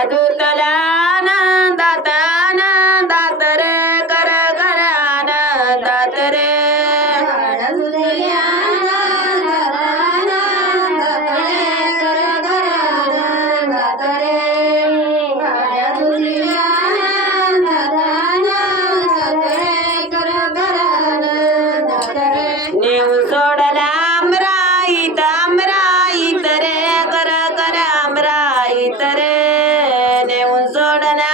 Claro, Lord and I.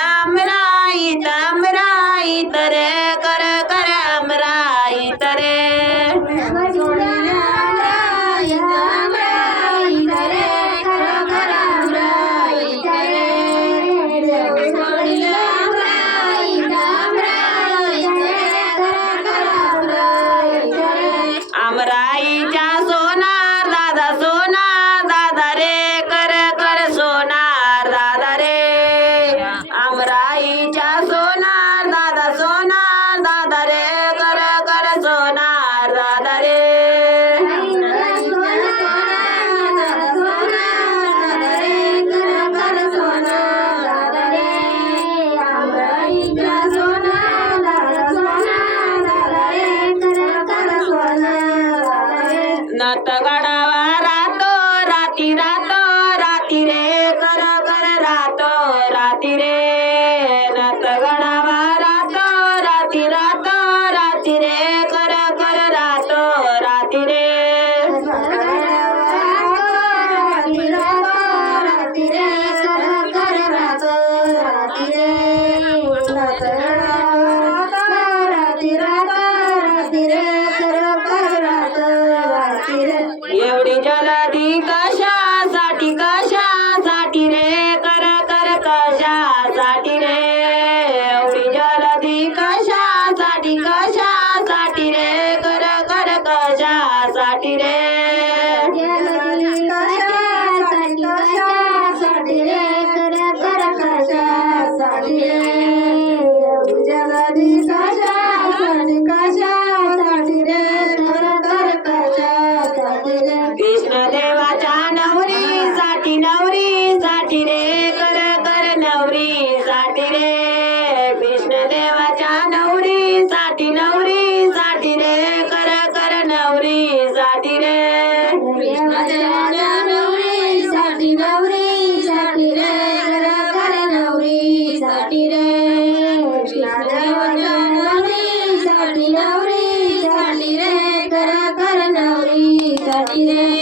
कशासाठी रे कर कर कशासाठी रे? कशासाठी रे? कर कर कशासाठी रे? Hare